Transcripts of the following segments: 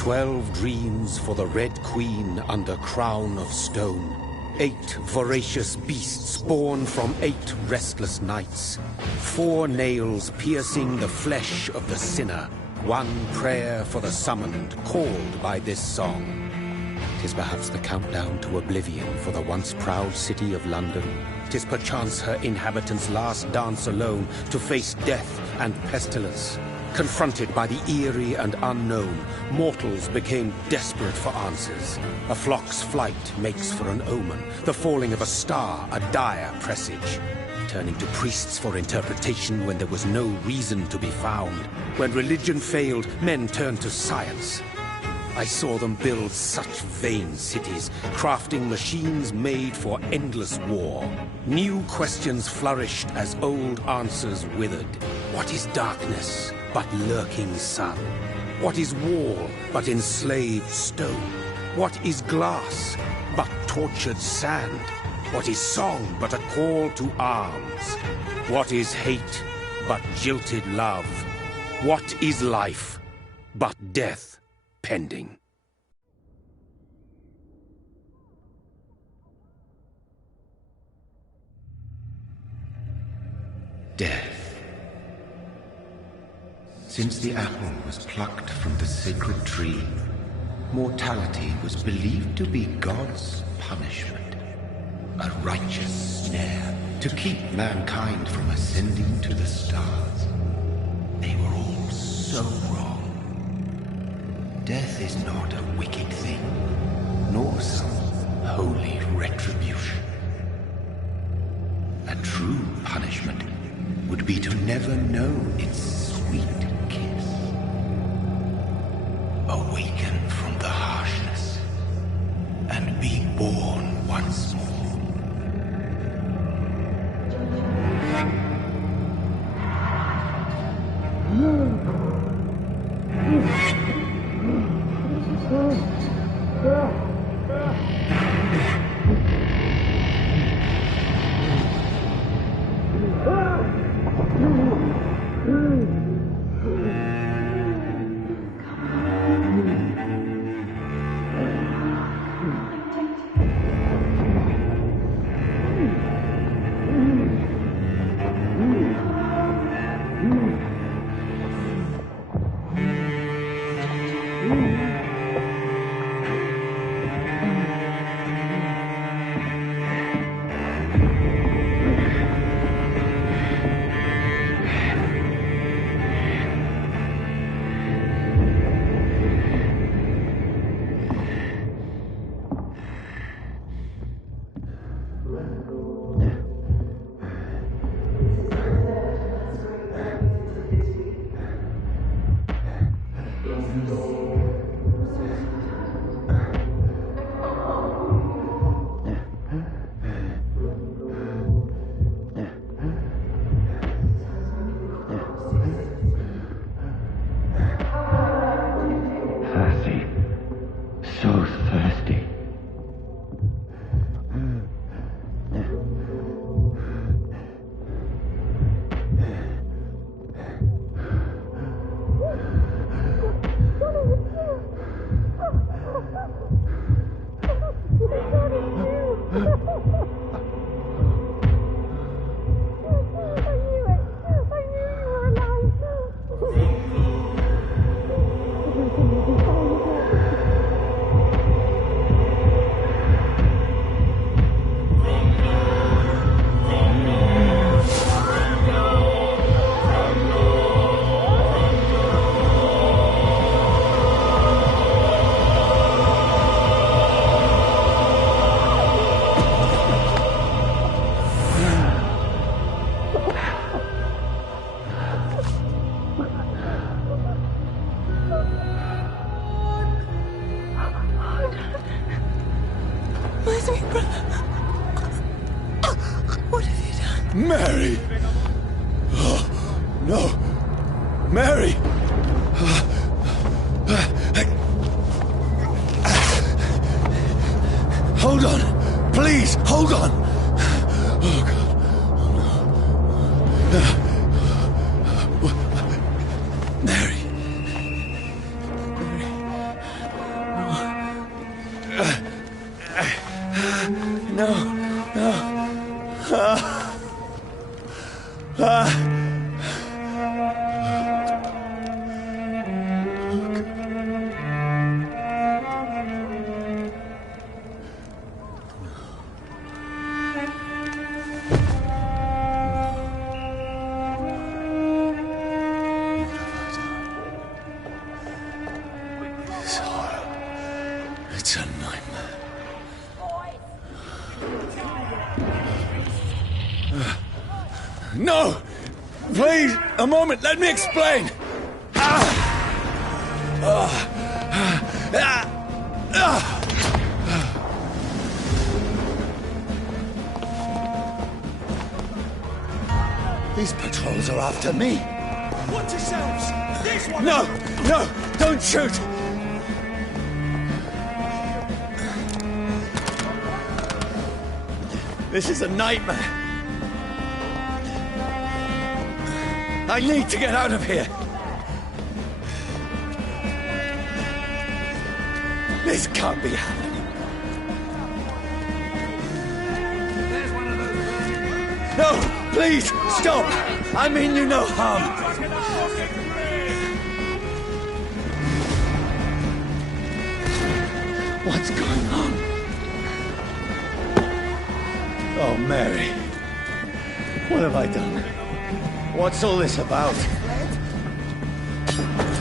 12 dreams for the Red Queen under crown of stone. 8 voracious beasts born from 8 restless nights. 4 nails piercing the flesh of the sinner. 1 prayer for the summoned, called by this song. 'Tis perhaps the countdown to oblivion for the once proud city of London. 'Tis perchance her inhabitants' last dance alone to face death and pestilence. Confronted by the eerie and unknown, mortals became desperate for answers. A flock's flight makes for an omen, the falling of a star a dire presage. Turning to priests for interpretation when there was no reason to be found. When religion failed, men turned to science. I saw them build such vain cities, crafting machines made for endless war. New questions flourished as old answers withered. What is darkness but lurking sun? What is wall but enslaved stone? What is glass but tortured sand? What is song but a call to arms? What is hate but jilted love? What is life but death pending? Death. Since the apple was plucked from the sacred tree, mortality was believed to be God's punishment, a righteous snare to keep mankind from ascending to the stars. They were all so wrong. Death is not a wicked thing, nor some holy retribution. A true punishment would be to never know its sweet kiss. Awaken from the harshness and be born once more. Mary! Oh, no! Mary! Hold on! Please, hold on! Oh, God. Oh, no. Mary. No, no. It's a nightmare. No! Please, a moment, let me explain! These patrols are after me. Watch yourselves! This one! No! No! Don't shoot! This is a nightmare. I need to get out of here. This can't be happening. No, please, stop. I mean you no harm. What's going on? Oh, Mary. What have I done? What's all this about?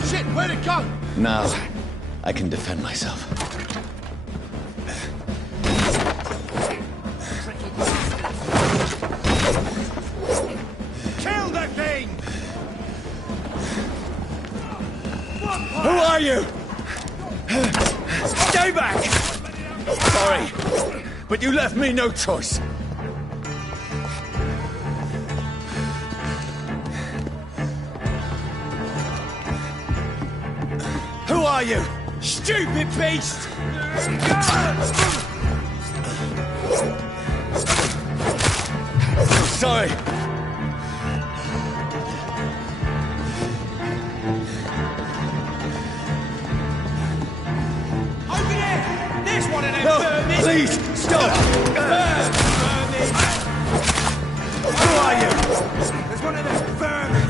Shit, where'd it go? Now, I can defend myself. Kill that thing! Who are you? Stay back! Sorry, but you left me no choice. Who are you? Stupid beast! Sorry. Over there! There's one of them No, vermin! please, stop! Vermin! Who are you? There's one of them vermin!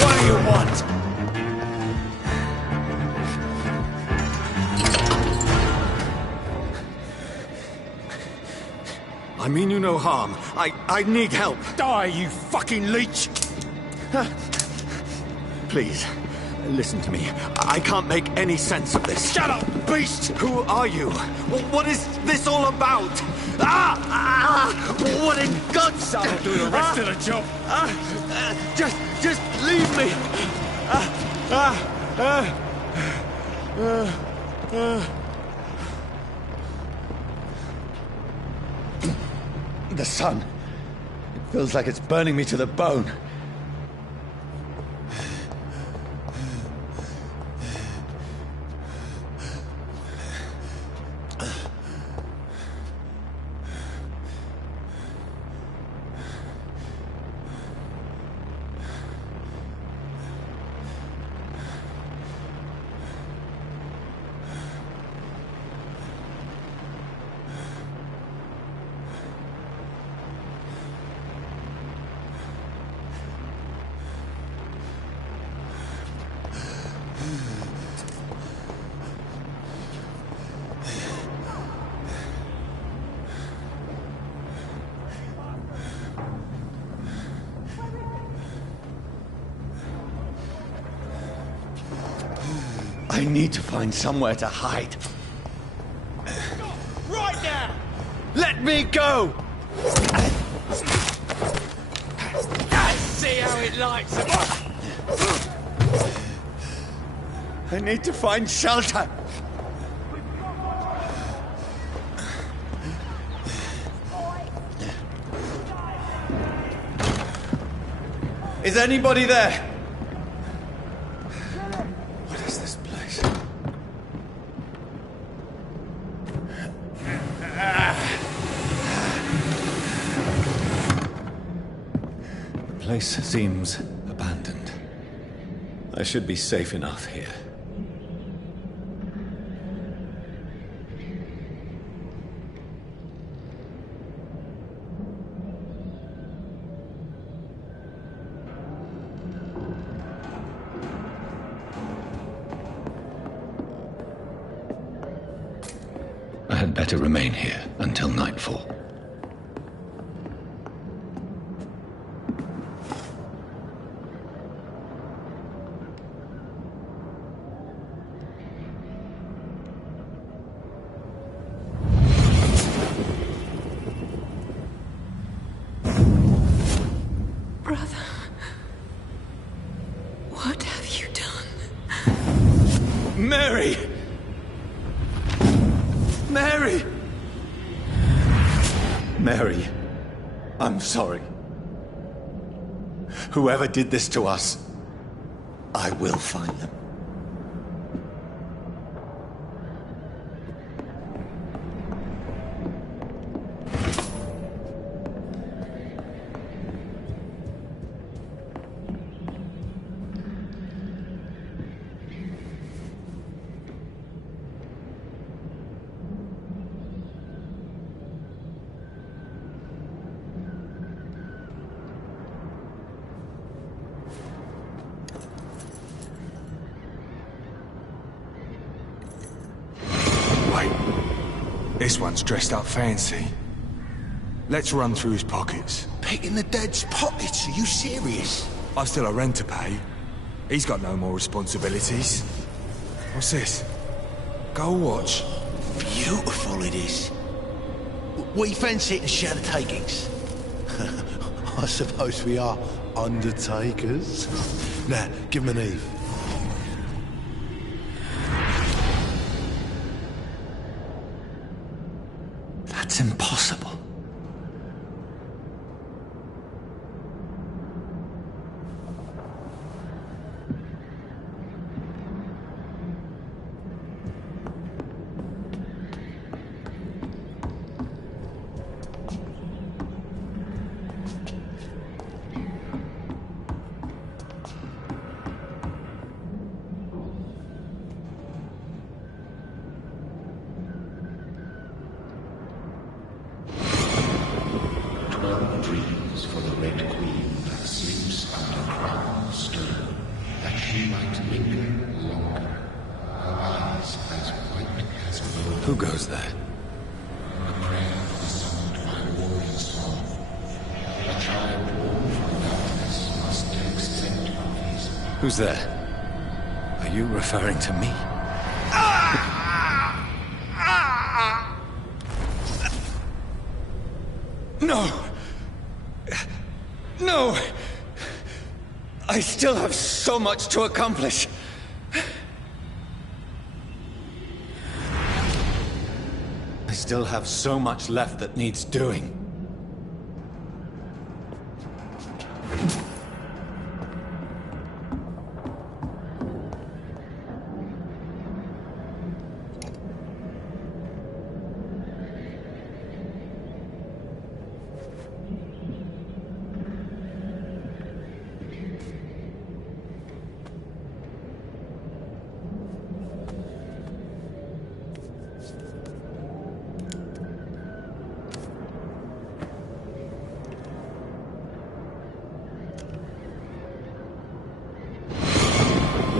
What do you want? I mean you no harm. I need help. Die, you fucking leech! Please, listen to me. I can't make any sense of this. Shut up, beast! Who are you? What is this all about? What in God's name? I'll do the rest of the job. Just leave me. The sun. It feels like it's burning me to the bone. I need to find somewhere to hide. Right now! Let me go! See how it lights up! I need to find shelter. Is anybody there? What is this place? The place seems abandoned. I should be safe enough here. I had better remain here until nightfall. Brother, what have you done? Mary! Mary! Mary, I'm sorry. Whoever did this to us, I will find them. This one's dressed up fancy. Let's run through his pockets. Picking the dead's pockets? Are you serious? I've still a rent to pay. He's got no more responsibilities. What's this? Go watch. Beautiful it is. We fancy it and share the takings. I suppose we are undertakers. Now, give him an Eve. That's impossible. Dreams for the Red Queen that sleeps under crown of stone, that she might linger longer, her eyes as white as gold. Who goes there? A prayer summoned by warrior song. A child born from darkness must take scent of his. Who's there? Are you referring to me? No! No! I still have so much to accomplish. I still have so much left that needs doing.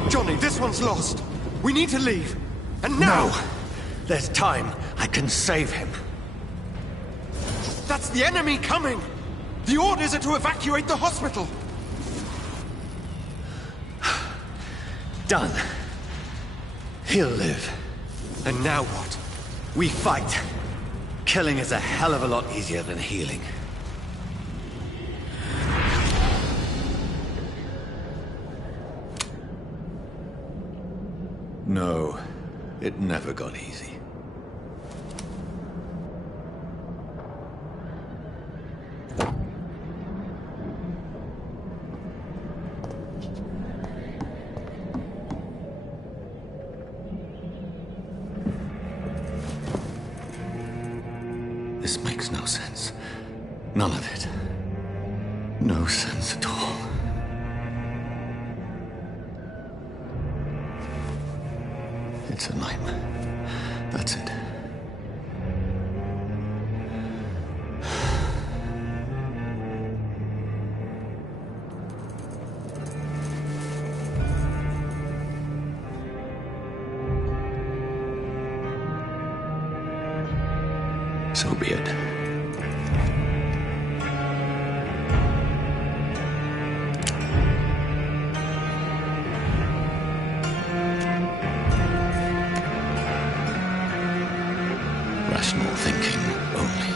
Johnny, this one's lost. We need to leave. And now! No! There's time. I can save him. That's the enemy coming! The orders are to evacuate the hospital! Done. He'll live. And now what? We fight. Killing is a hell of a lot easier than healing. No, it never got easy. This makes no sense. None of it. No sense at all. It's a nightmare. That's it. So be it. Rational thinking only.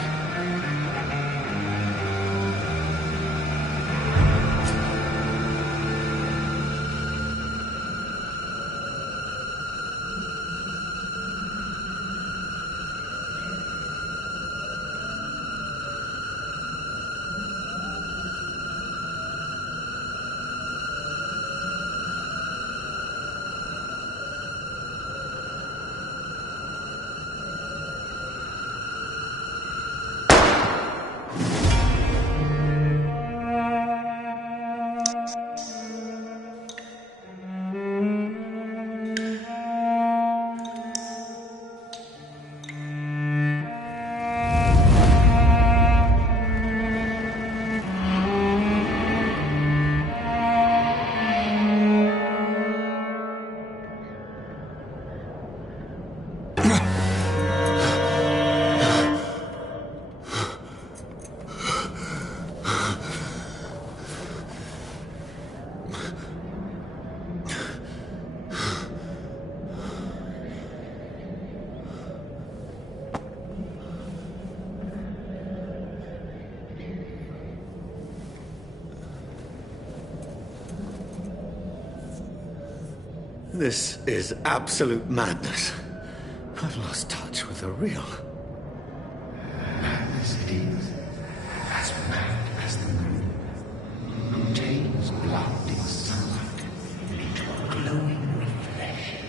This is absolute madness. I've lost touch with the real. Madness it is, as mad as the moon, who takes blood in sunlight into a glowing reflection.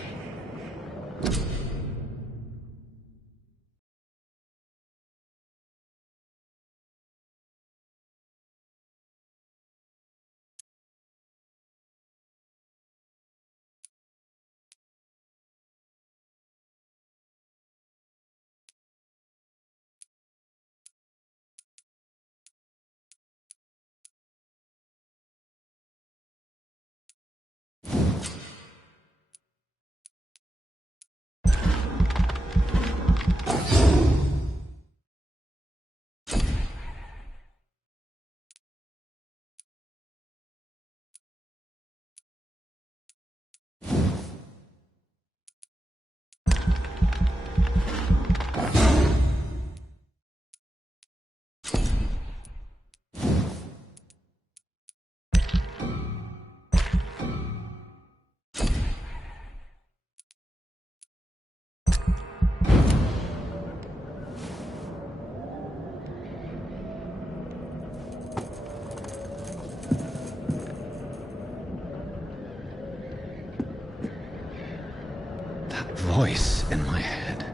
Voice in my head.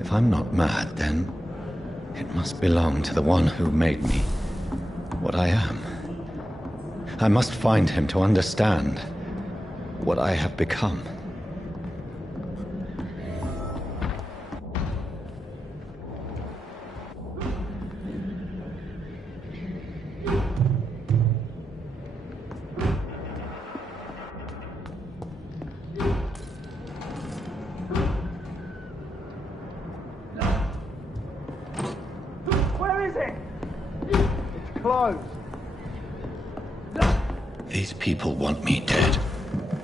If I'm not mad, then it must belong to the one who made me what I am. I must find him to understand what I have become. These people want me dead.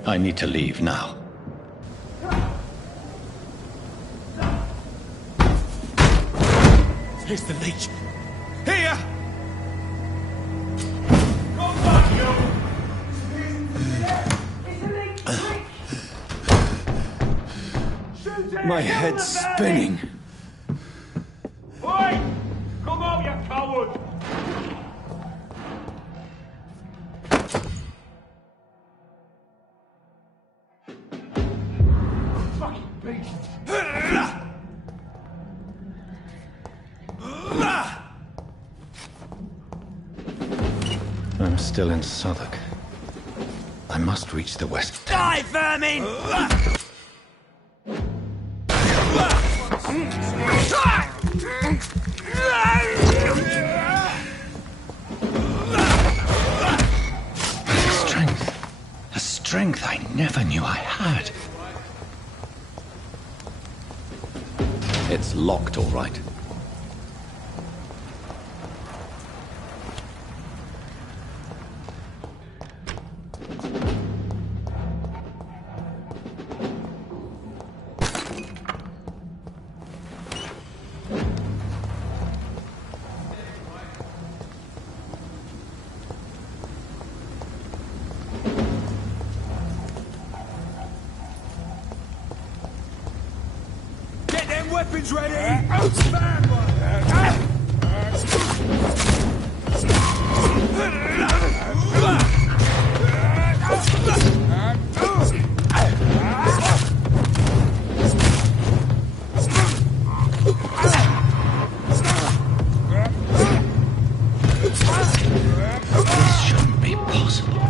I need to leave now. Here's the leech. Here! My head's spinning. Oi! Come out, you coward! I'm still in Southwark. I must reach the west. Die, vermin! A strength I never knew I had. It's locked, all right. Weapons ready! This shouldn't be possible.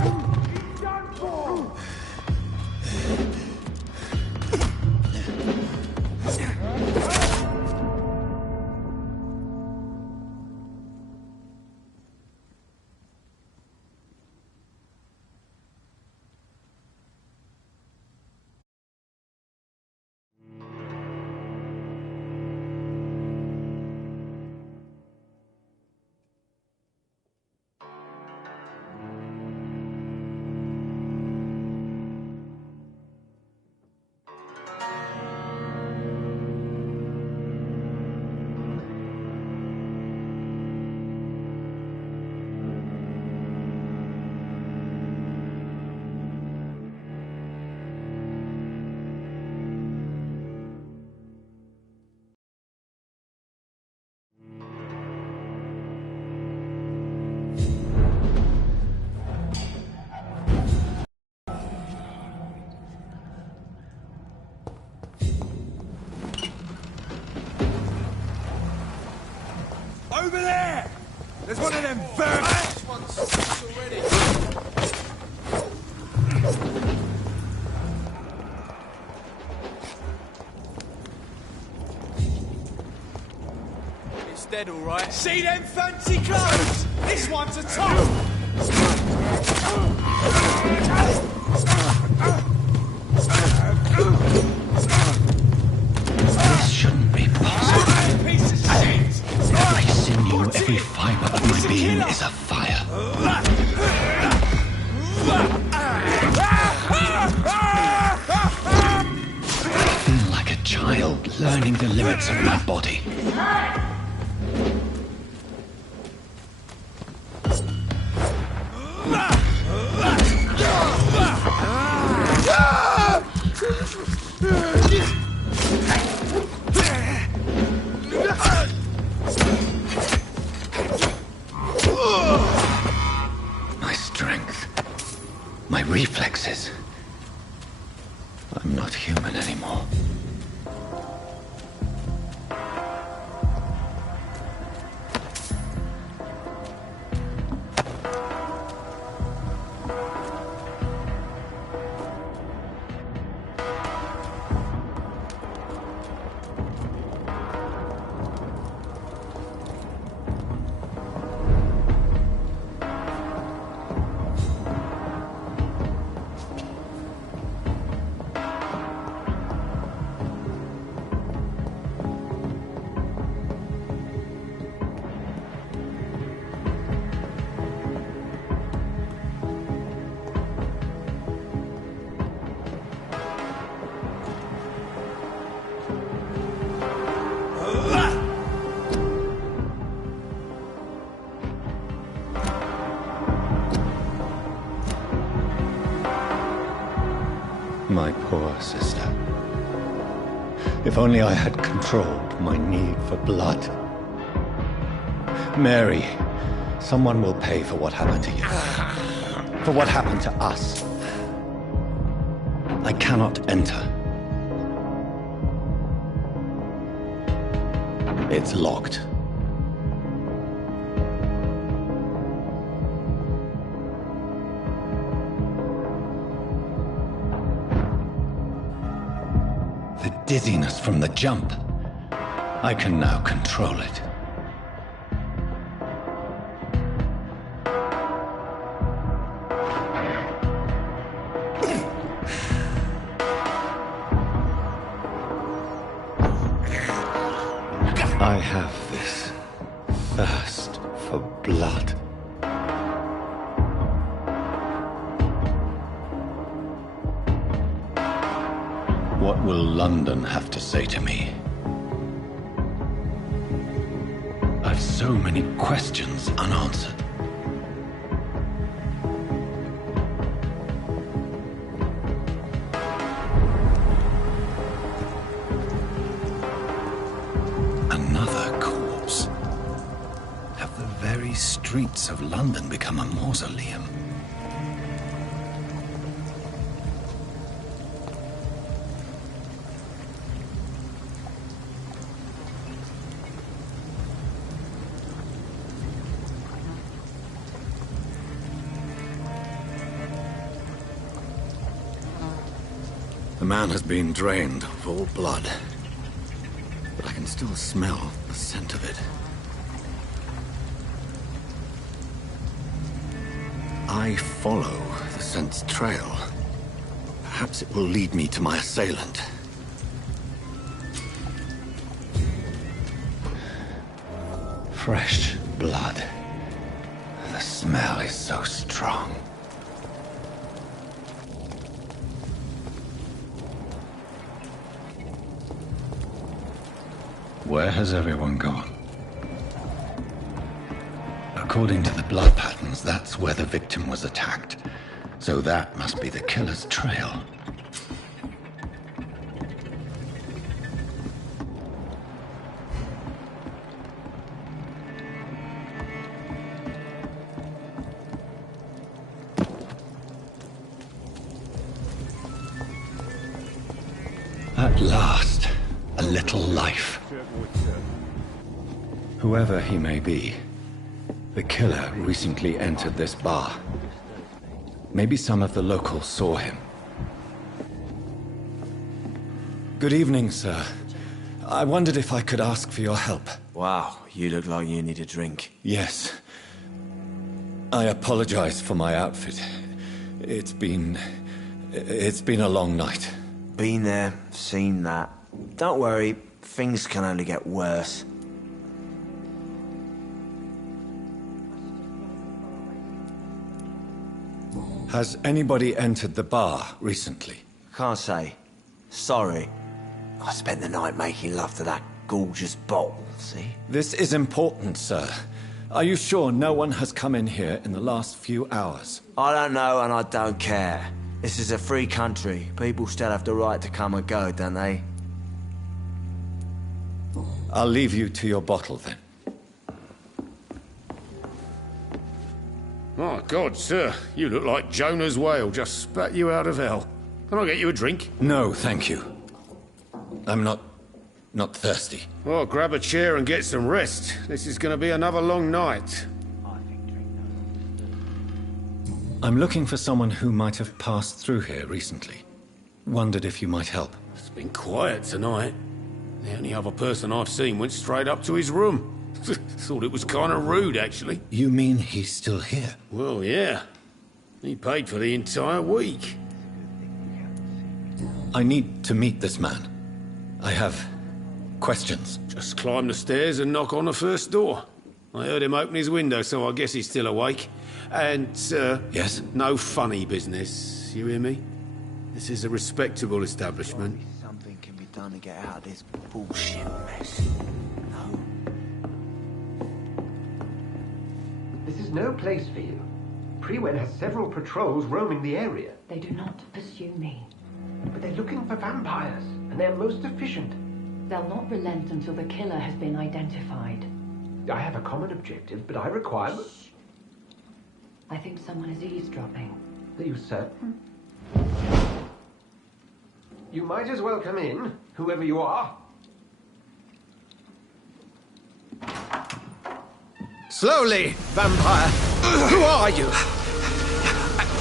Over there! There's one of them vermin! This one's already. It's dead, all right. See them fancy clothes? This one's a top! This shouldn't be possible. Piece of shit! Every sinew, every fiber of my being is afire. I feel like a child learning the limits of my body. My strength, my reflexes. I'm not human anymore. My poor sister. If only I had controlled my need for blood. Mary, someone will pay for what happened to you. For what happened to us. I cannot enter. It's locked. dizziness from the jump. I can now control it. I have this thirst for blood. What will London have to say to me? I've so many questions unanswered. Another corpse. Have the very streets of London become a mausoleum? The man has been drained of all blood, but I can still smell the scent of it. I follow the scent's trail. Perhaps it will lead me to my assailant. Fresh blood. The smell is so strong. Where has everyone gone? According to the blood patterns, that's where the victim was attacked. So that must be the killer's trail. At last, a little life. Whoever he may be, the killer recently entered this bar. Maybe some of the locals saw him. Good evening, sir. I wondered if I could ask for your help. Wow, you look like you need a drink. Yes. I apologize for my outfit. It's been a long night. Been there, seen that. Don't worry, things can only get worse. Has anybody entered the bar recently? Can't say. Sorry. I spent the night making love to that gorgeous bottle, see? This is important, sir. Are you sure no one has come in here in the last few hours? I don't know and I don't care. This is a free country. People still have the right to come and go, don't they? I'll leave you to your bottle, then. My God, sir, you look like Jonah's whale just spat you out of hell. Can I get you a drink? No, thank you. I'm not thirsty. Well, grab a chair and get some rest. This is going to be another long night. I'm looking for someone who might have passed through here recently. Wondered if you might help. It's been quiet tonight. The only other person I've seen went straight up to his room. Thought it was kind of rude, actually. You mean he's still here? Well, yeah. He paid for the entire week. I need to meet this man. I have questions. Just climb the stairs and knock on the first door. I heard him open his window, so I guess he's still awake. And, Yes? no funny business, you hear me? This is a respectable establishment. Something can be done to get out of this bullshit mess. No. This is no place for you. Prewen has several patrols roaming the area. They do not pursue me. But they're looking for vampires, and they're most efficient. They'll not relent until the killer has been identified. I have a common objective, but I require... I think someone is eavesdropping. Are you certain? You might as well come in, whoever you are. Slowly, vampire. Who are you?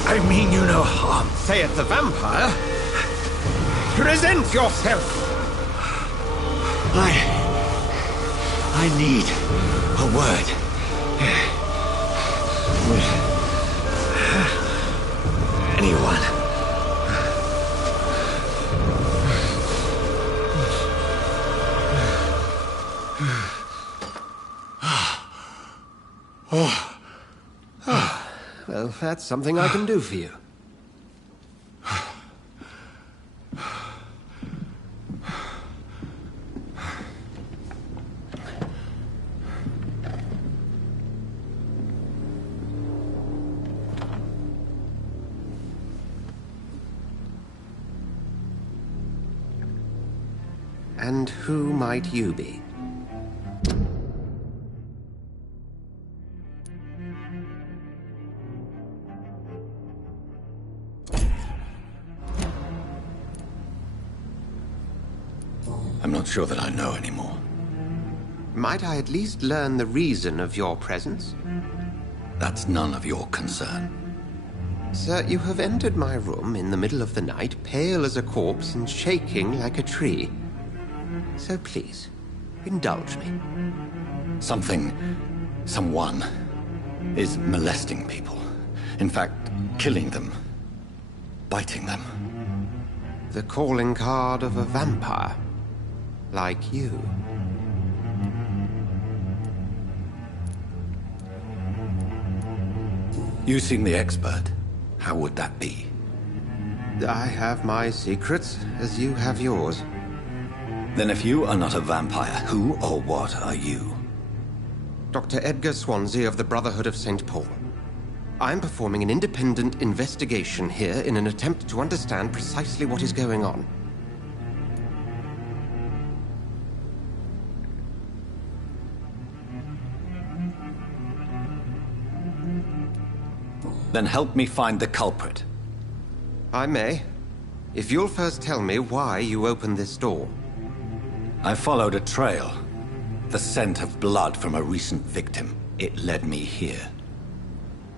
I mean you no harm. Say it, the vampire. Present yourself. I need a word with anyone. Well, that's something I can do for you. And who might you be? I'm not sure that I know anymore. Might I at least learn the reason of your presence? That's none of your concern. Sir, you have entered my room in the middle of the night, pale as a corpse and shaking like a tree. So please, indulge me. Someone is molesting people. In fact, killing them. Biting them. The calling card of a vampire. Like you. You seem the expert. How would that be? I have my secrets, as you have yours. Then if you are not a vampire, who or what are you? Dr. Edgar Swansea of the Brotherhood of St. Paul. I'm performing an independent investigation here in an attempt to understand precisely what is going on. Then help me find the culprit. I may, if you'll first tell me why you opened this door. I followed a trail. The scent of blood from a recent victim. It led me here.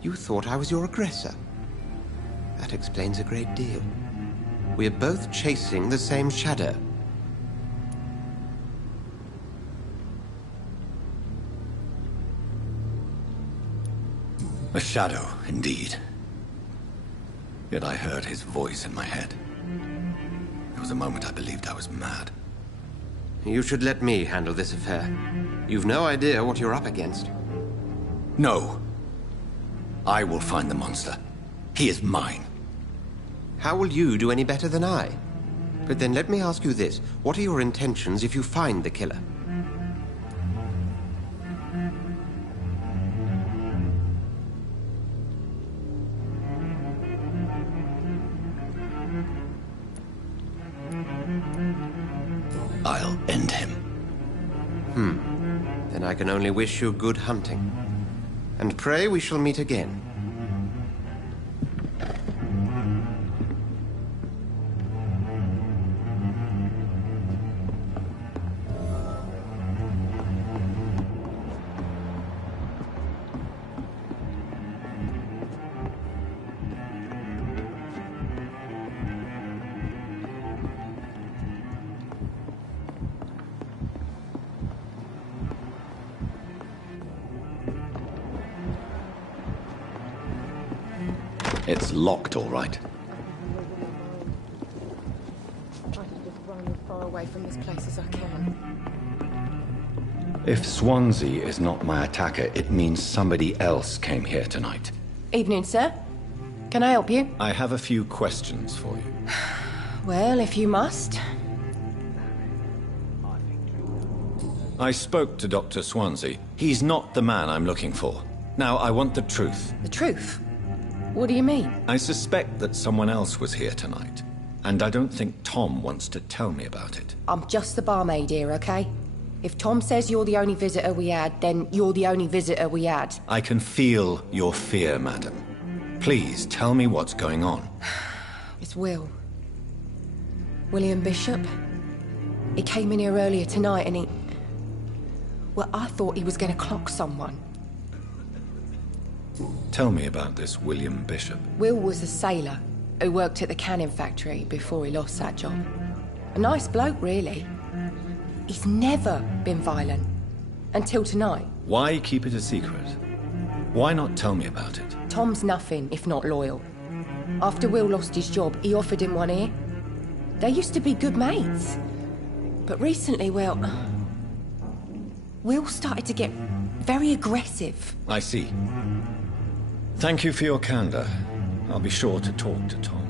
You thought I was your aggressor. That explains a great deal. We're both chasing the same shadow. A shadow, indeed. Yet I heard his voice in my head. There was a moment I believed I was mad. You should let me handle this affair. You've no idea what you're up against. No. I will find the monster. He is mine. How will you do any better than I? But then let me ask you this. What are your intentions if you find the killer? I'll end him. Then I can only wish you good hunting. And pray we shall meet again. It's locked, all right. I should just run as far away from this place as I can. If Swansea is not my attacker, it means somebody else came here tonight. Evening, sir. Can I help you? I have a few questions for you. Well, if you must. I spoke to Dr. Swansea. He's not the man I'm looking for. Now, I want the truth. The truth? What do you mean? I suspect that someone else was here tonight, and I don't think Tom wants to tell me about it. I'm just the barmaid here, okay? If Tom says you're the only visitor we had, then you're the only visitor we had. I can feel your fear, madam. Please, tell me what's going on. It's Will. William Bishop. He came in here earlier tonight and he... Well, I thought he was going to clock someone. Tell me about this William Bishop. Will was a sailor who worked at the cannon factory before he lost that job. A nice bloke, really. He's never been violent. Until tonight. Why keep it a secret? Why not tell me about it? Tom's nothing if not loyal. After Will lost his job, he offered him one ear. They used to be good mates. But recently, well... Will started to get very aggressive. I see. Thank you for your candor. I'll be sure to talk to Tom.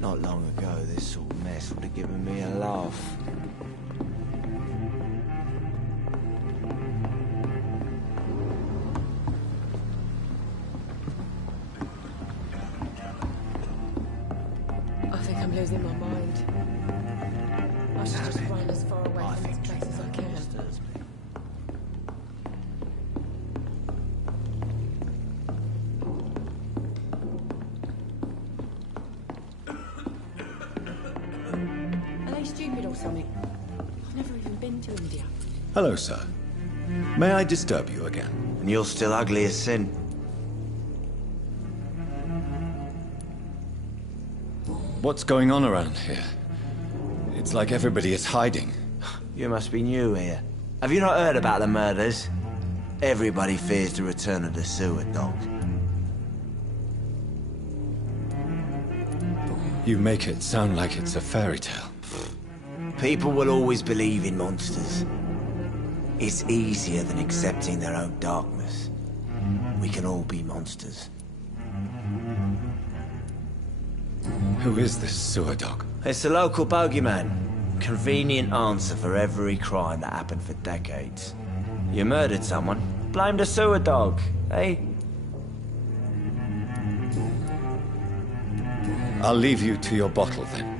Not long ago, this sort of mess would have given me a laugh. I think I'm losing my mind. I should just run as far away from this place as I can. Stupid or something. I've never even been to India. Hello, sir. May I disturb you again? And you're still ugly as sin. What's going on around here? It's like everybody is hiding. You must be new here. Have you not heard about the murders? Everybody fears the return of the sewer dog. You make it sound like it's a fairy tale. People will always believe in monsters. It's easier than accepting their own darkness. We can all be monsters. Who is this sewer dog? It's a local bogeyman. Convenient answer for every crime that happened for decades. You murdered someone, blamed a sewer dog, eh? I'll leave you to your bottle then.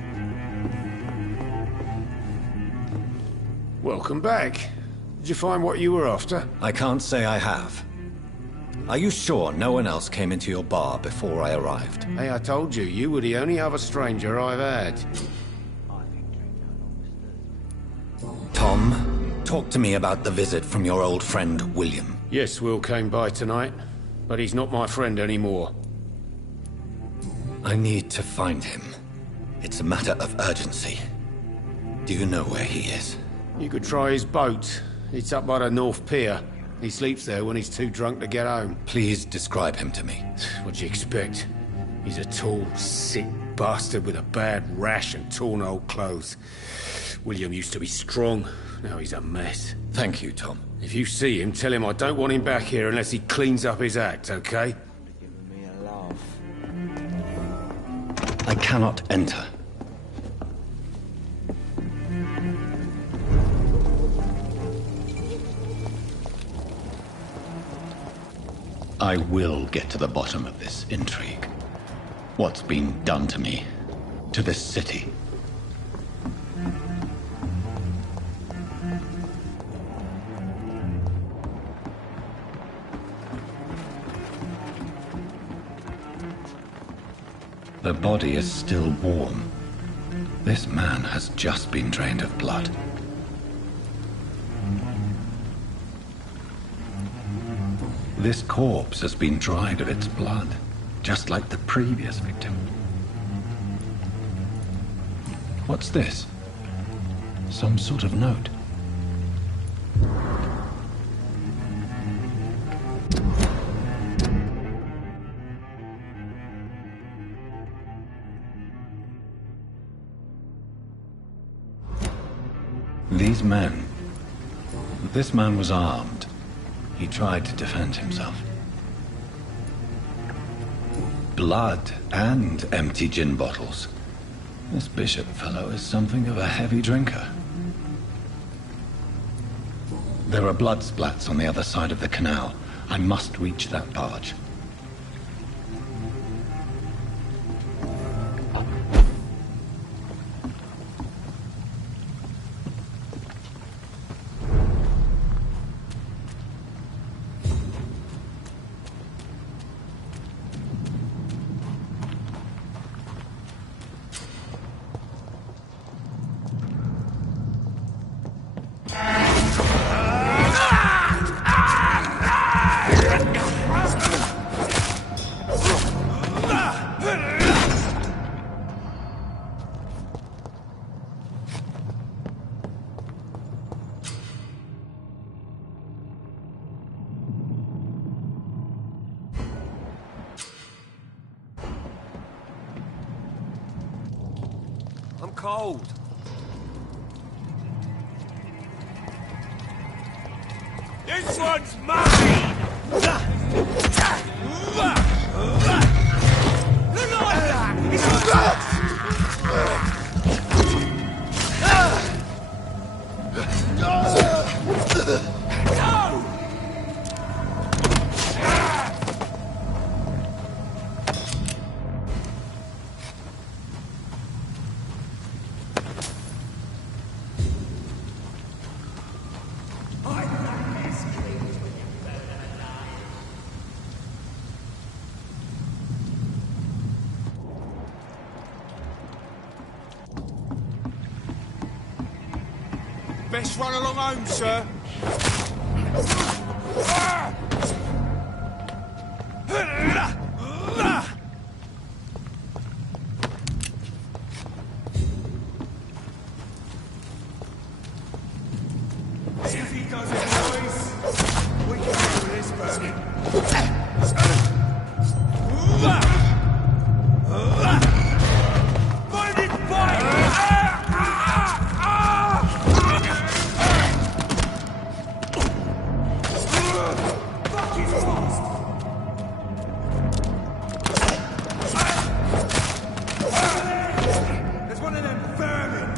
Welcome back. Did you find what you were after? I can't say I have. Are you sure no one else came into your bar before I arrived? Hey, I told you, you were the only other stranger I've had. Tom, talk to me about the visit from your old friend, William. Yes, Will came by tonight, but he's not my friend anymore. I need to find him. It's a matter of urgency. Do you know where he is? You could try his boat. It's up by the North Pier. He sleeps there when he's too drunk to get home. Please describe him to me. What'd you expect? He's a tall, sick bastard with a bad rash and torn old clothes. William used to be strong. Now he's a mess. Thank you, Tom. If you see him, tell him I don't want him back here unless he cleans up his act, okay? Giving me a laugh. I cannot enter. I will get to the bottom of this intrigue. What's been done to me, to this city. The body is still warm. This man has just been drained of blood. This corpse has been dried of its blood, just like the previous victim. What's this? Some sort of note. These men... This man was armed. He tried to defend himself. Blood and empty gin bottles. This bishop fellow is something of a heavy drinker. There are blood splats on the other side of the canal. I must reach that barge. cold. This one's mine! Best run along home, sir. If he does it, boys, we can do this, Find it, there's one of them vermin.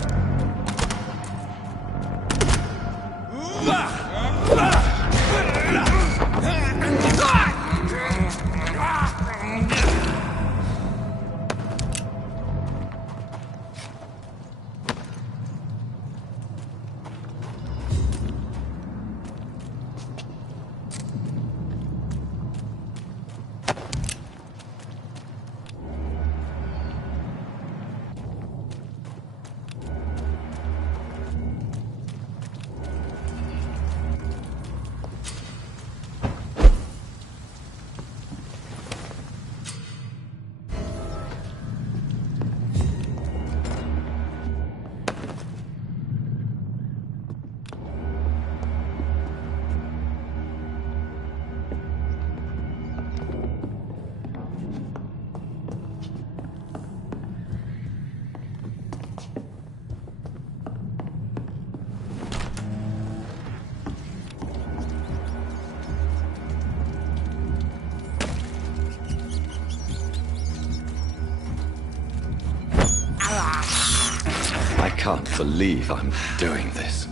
I can't believe I'm doing this.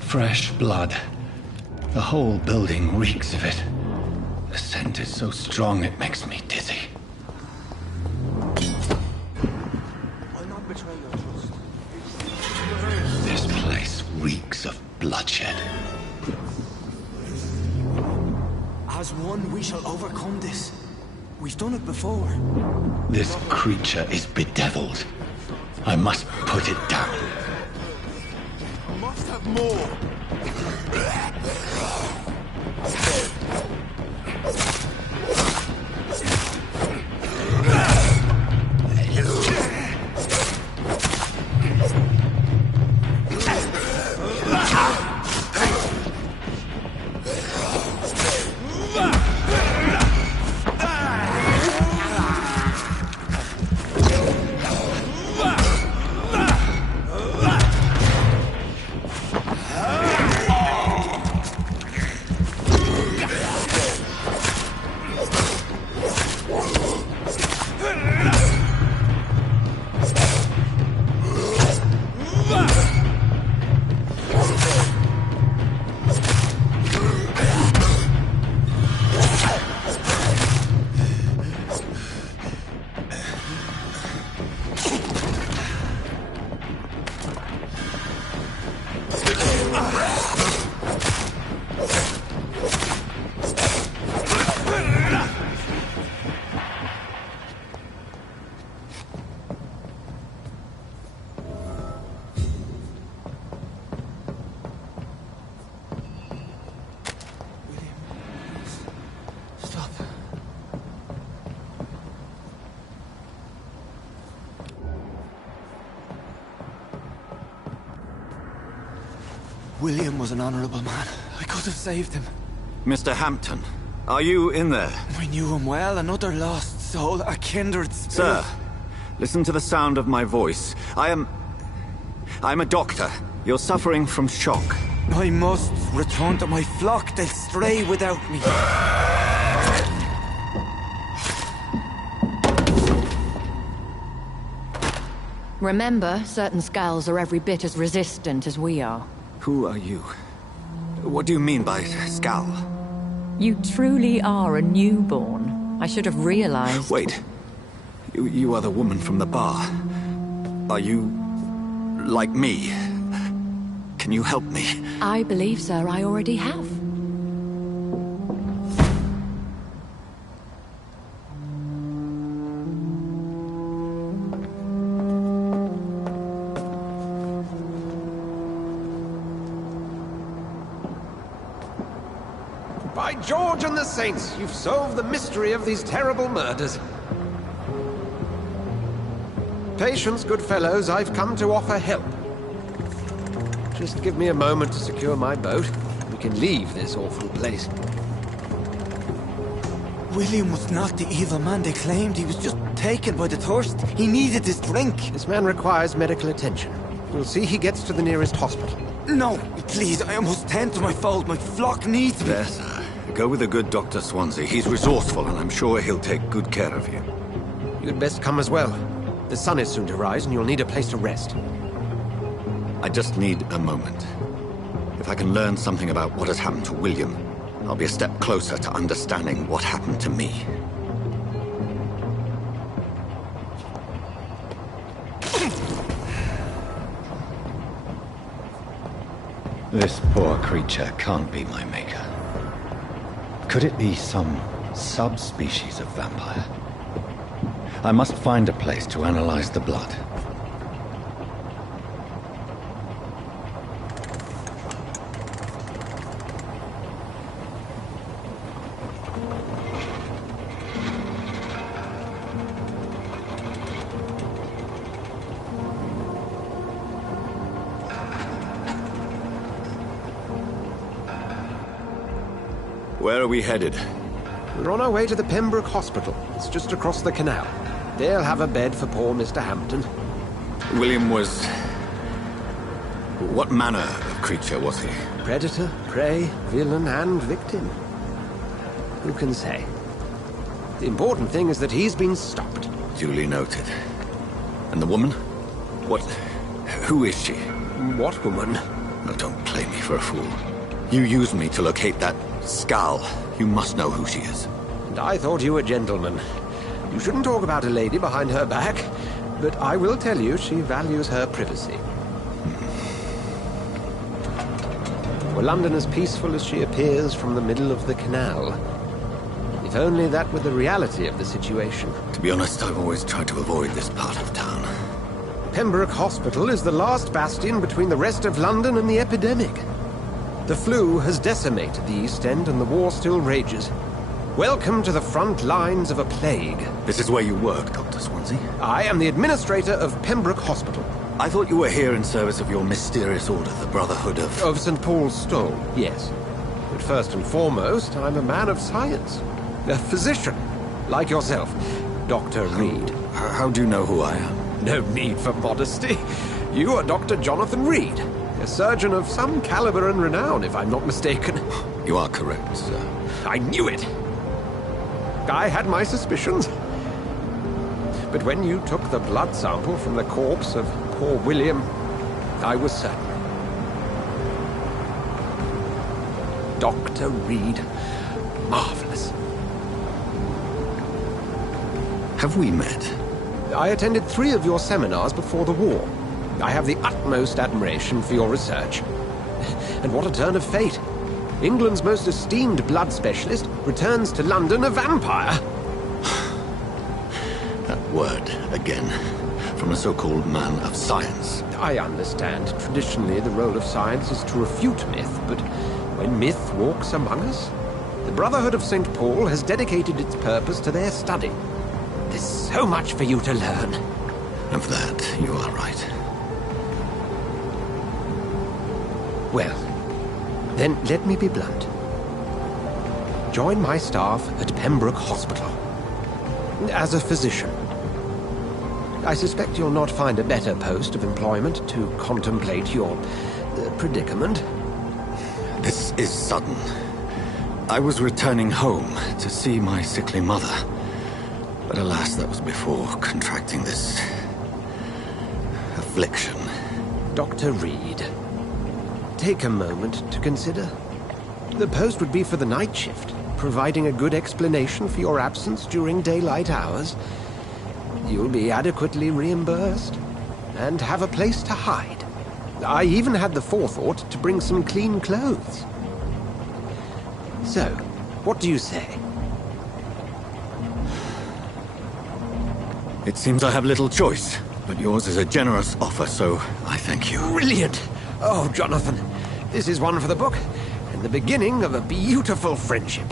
Fresh blood. The whole building reeks of it. The scent is so strong it makes me dizzy. I'll not betray your trust. This place reeks of bloodshed. As one, we shall overcome this. We've done it before. This creature is bedeviled. I must put it down. I must have more. William was an honorable man. I could have saved him. Mr. Hampton, are you in there? I knew him well, another lost soul, a kindred spirit. Sir, listen to the sound of my voice. I'm a doctor. You're suffering from shock. I must return to my flock. They'll stray without me. Remember, certain skulls are every bit as resistant as we are. Who are you? What do you mean by skull? You truly are a newborn. I should have realized. Wait. You are the woman from the bar. Are you... like me? Can you help me? I believe, sir, I already have. By George and the Saints, you've solved the mystery of these terrible murders. Patience, good fellows, I've come to offer help. Just give me a moment to secure my boat. We can leave this awful place. William was not the evil man they claimed. He was just taken by the thirst. He needed this drink. This man requires medical attention. We'll see he gets to the nearest hospital. No, please, I must tend to my fold. My flock needs me. There, sir. Go with the good Dr. Swansea. He's resourceful, and I'm sure he'll take good care of you. You'd best come as well. The sun is soon to rise, and you'll need a place to rest. I just need a moment. If I can learn something about what has happened to William, I'll be a step closer to understanding what happened to me. This poor creature can't be my maker. Could it be some subspecies of vampire? I must find a place to analyze the blood. Where are we headed? We're on our way to the Pembroke Hospital. It's just across the canal. They'll have a bed for poor Mr. Hampton. William was... what manner of creature was he? Predator, prey, villain, and victim. Who can say? The important thing is that he's been stopped. Duly noted. And the woman? What... who is she? What woman? Oh, don't play me for a fool. You used me to locate that skull. You must know who she is. And I thought you a gentleman. You shouldn't talk about a lady behind her back, but I will tell you she values her privacy. Were London as peaceful as she appears from the middle of the canal? If only that were the reality of the situation. To be honest, I've always tried to avoid this part of town. Pembroke Hospital is the last bastion between the rest of London and the epidemic. The flu has decimated the East End and the war still rages. Welcome to the front lines of a plague. This is where you work, Dr. Swansea? I am the administrator of Pembroke Hospital. I thought you were here in service of your mysterious order, the Brotherhood of... Of St. Paul's Stole, yes. But first and foremost, I'm a man of science. A physician, like yourself, Dr. Reed. How do you know who I am? No need for modesty. You are Dr. Jonathan Reed, a surgeon of some caliber and renown, if I'm not mistaken. You are correct, sir. I knew it! I had my suspicions. But when you took the blood sample from the corpse of poor William, I was certain. Dr. Reed, marvelous. Have we met? I attended 3 of your seminars before the war. I have the utmost admiration for your research. And what a turn of fate. England's most esteemed blood specialist returns to London a vampire. That word, again, from a so-called man of science. I understand. Traditionally, the role of science is to refute myth, but when myth walks among us, the Brotherhood of St. Paul has dedicated its purpose to their study. There's so much for you to learn. Of that, you are right. Well, Then let me be blunt. Join my staff at Pembroke Hospital. As a physician. I suspect you'll not find a better post of employment to contemplate your predicament. This is sudden. I was returning home to see my sickly mother. But alas, that was before contracting this affliction. Dr. Reed, take a moment to consider. The post would be for the night shift, providing a good explanation for your absence during daylight hours. You'll be adequately reimbursed and have a place to hide. I even had the forethought to bring some clean clothes. So, what do you say? It seems I have little choice, but yours is a generous offer, so I thank you. Brilliant! Oh, Jonathan, this is one for the book, and the beginning of a beautiful friendship.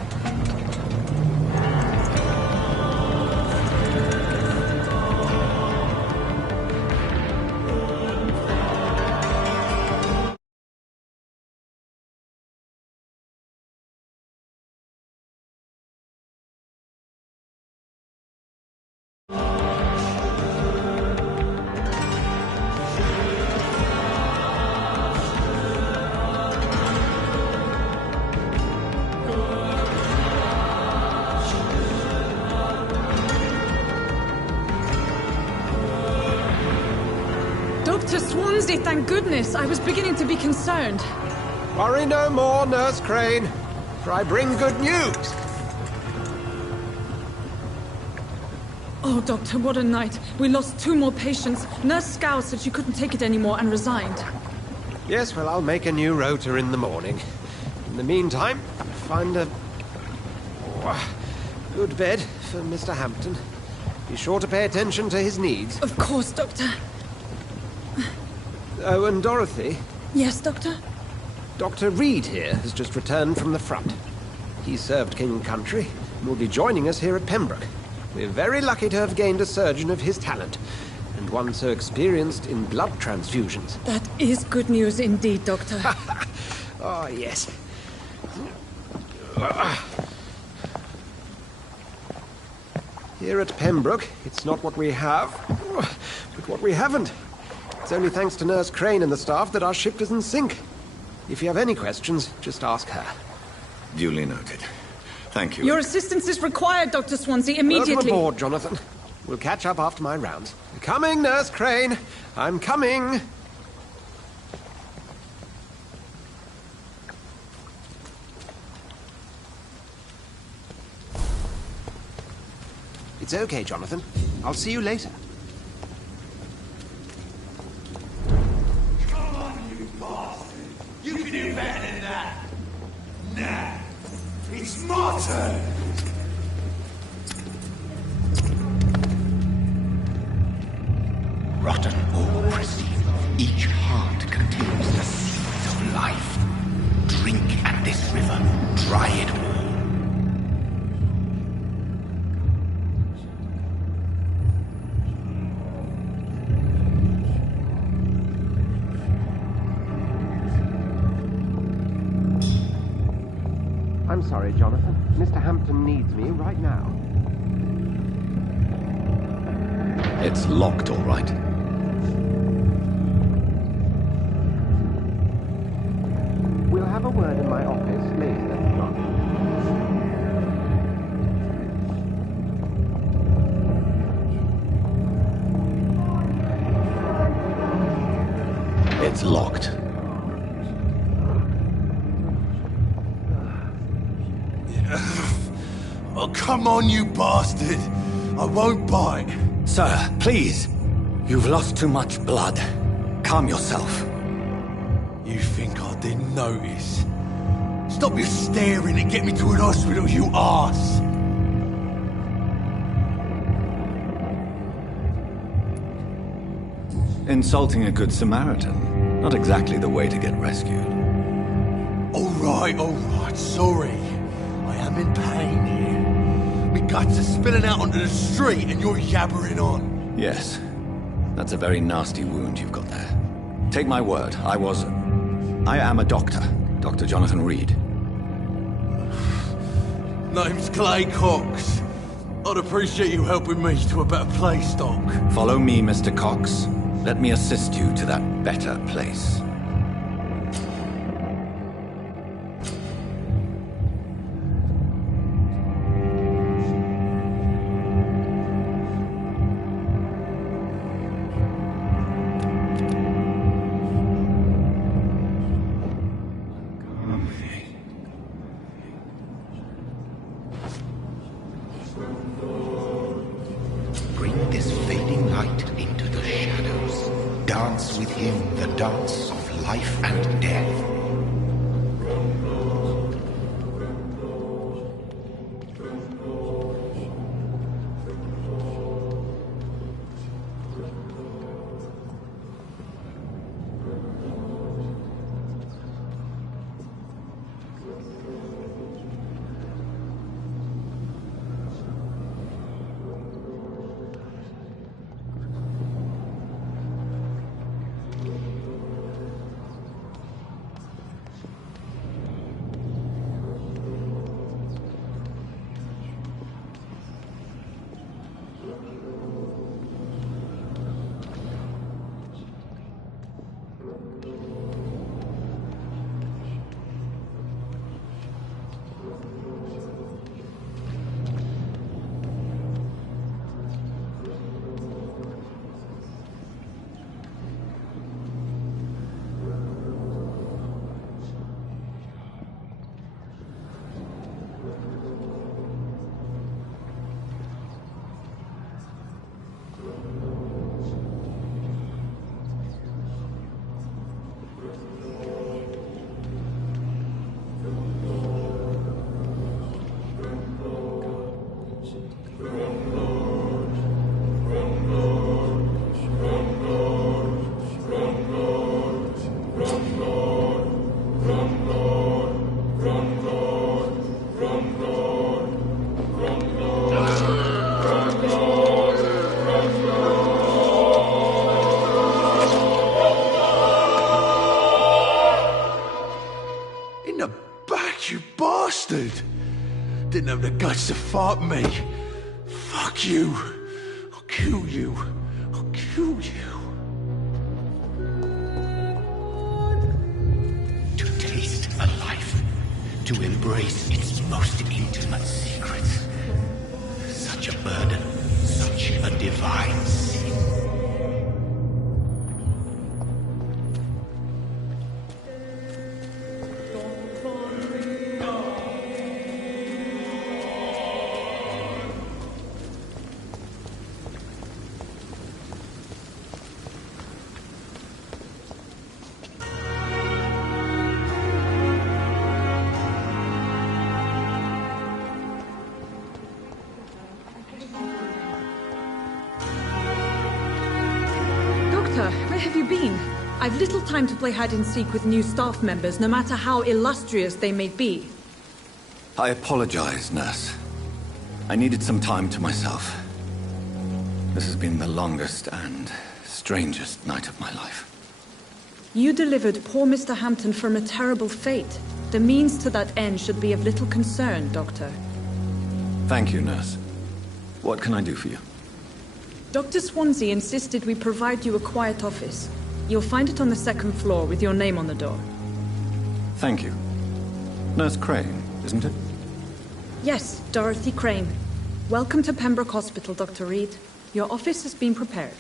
Dr. Swansea, thank goodness. I was beginning to be concerned. Worry no more, Nurse Crane, for I bring good news. Oh, Doctor, what a night. We lost 2 more patients. Nurse Scow said she couldn't take it anymore and resigned. Yes, well, I'll make a new rota in the morning. In the meantime, find a good bed for Mr. Hampton. Be sure to pay attention to his needs. Of course, Doctor. Oh, and Dorothy? Yes, Doctor? Dr. Reed here has just returned from the front. He served King Country and will be joining us here at Pembroke. We're very lucky to have gained a surgeon of his talent, and one so experienced in blood transfusions. That is good news indeed, Doctor. Oh, yes. Here at Pembroke, it's not what we have, but what we haven't. It's only thanks to Nurse Crane and the staff that our ship isn't sink. If you have any questions, just ask her. Duly noted. Thank you. Your assistance is required, Dr. Swansea, immediately. Welcome aboard, Jonathan. We'll catch up after my rounds. Coming, Nurse Crane. I'm coming. It's okay, Jonathan. I'll see you later. Come on, you bastard! You can do better than that! Nah! It's my turn! Rotten or pristine, each heart contains the seeds of life. Drink at this river, try it all. I'm sorry, Jonathan. Mr. Hampton needs me right now. It's locked, all right. We'll have a word in my office later, John. It's locked. Oh, come on, you bastard! I won't bite. Sir, please. You've lost too much blood. Calm yourself. You think I didn't notice? Stop your staring and get me to an hospital, you arse! Insulting a good Samaritan. Not exactly the way to get rescued. All right, sorry. I am in pain here. My guts are spilling out onto the street and you're yabbering on. Yes. That's a very nasty wound you've got there. Take my word, I am a doctor. Dr. Jonathan Reed. Name's Clay Cox. I'd appreciate you helping me to a better place, Doc. Follow me, Mr. Cox. Let me assist you to that better place. Bring this fading light into the shadows. Dance with him the dance of life and death. Didn't have the guts to fight me. Fuck you. I'll kill you. I'll kill you. To taste a life, to embrace its most intimate secrets. Such a burden, such a divine sin. Where have you been? I've little time to play hide-and-seek with new staff members, no matter how illustrious they may be. I apologize, nurse. I needed some time to myself. This has been the longest and strangest night of my life. You delivered poor Mr. Hampton from a terrible fate. The means to that end should be of little concern, Doctor. Thank you, nurse. What can I do for you? Dr. Swansea insisted we provide you a quiet office. You'll find it on the second floor with your name on the door. Thank you. Nurse Crane, isn't it? Yes, Dorothy Crane. Welcome to Pembroke Hospital, Dr. Reed. Your office has been prepared.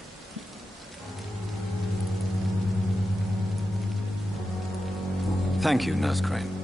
Thank you, Nurse Crane.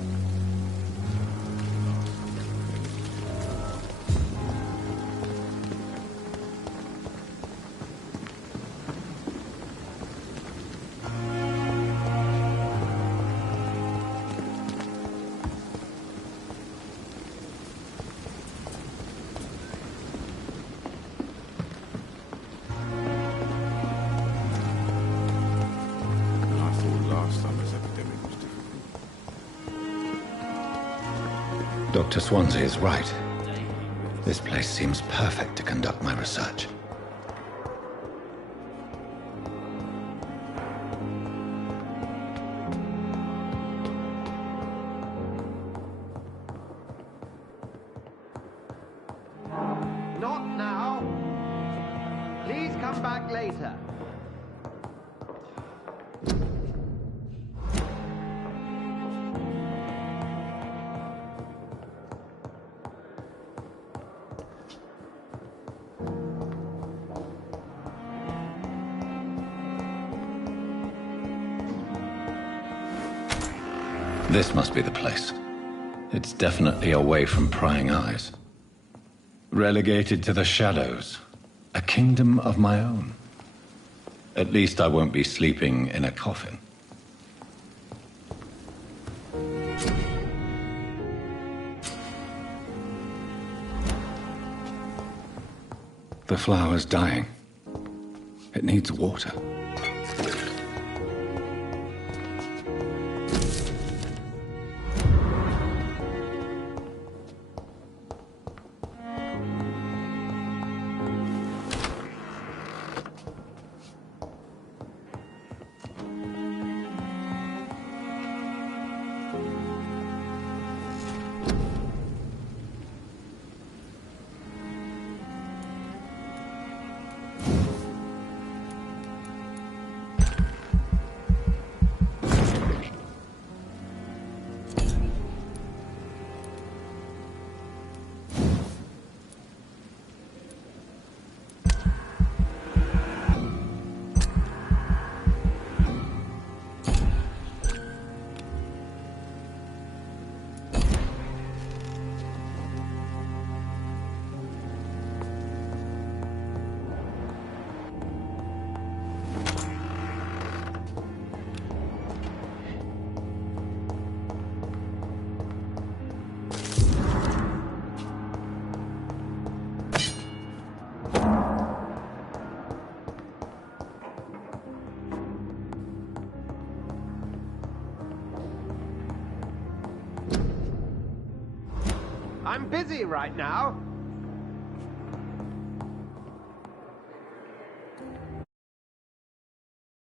Dr. Swansea is right. This place seems perfect to conduct my research. later. This must be the place. It's definitely away from prying eyes. Relegated to the shadows. A kingdom of my own. At least I won't be sleeping in a coffin. The flower's dying. It needs water. I'm busy right now.